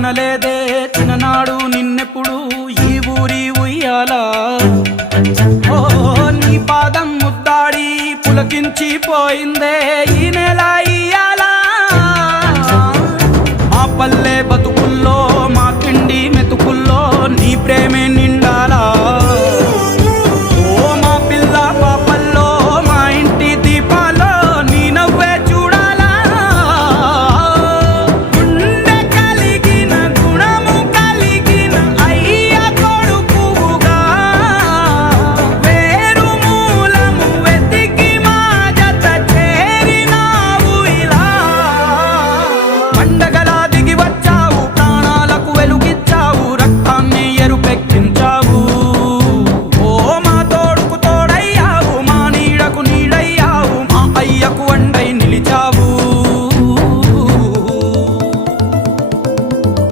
కనలేదే చిన్ననాడు నిన్నెప్పుడు ఈ ఊరి ఉయ్యాలా ఓ నీ పాదం ముద్దాడి పులకించిపోయిందే ఈ నెల ఇయ్యాలా మా పల్లె బతుకుల్లో మా తిండి మెతుకుల్లో నీ ప్రేమే